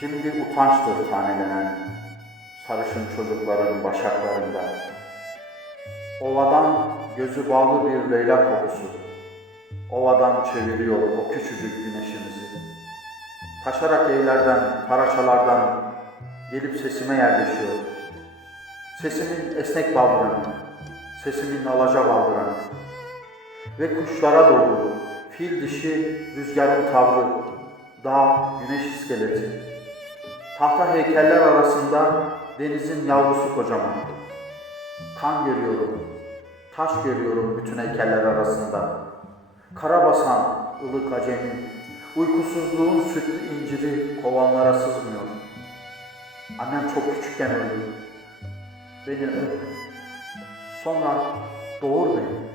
Şimdi utançtır tanelenen sarışın çocukların başaklarında. Ovadan gözü bağlı bir leyla kokusu. Ovadan çeviriyor o küçücük güneşimizi. Taşarak evlerden, paraçalardan gelip sesime yerleşiyor. Sesimin esnek baldıranı, sesimin alaca baldıranı ve kuşlara doğru fil dişi rüzgarın tavrı, dağ güneş iskeleti. Tahta heykeller arasında denizin yavrusu kocaman. Kan görüyorum, taş görüyorum bütün heykeller arasında. Karabasan, ılık acemi, uykusuzluğun sütlü inciri kovanlara sızmıyor. Annem çok küçükken öldü. Beni öp. Sonra doğur beni.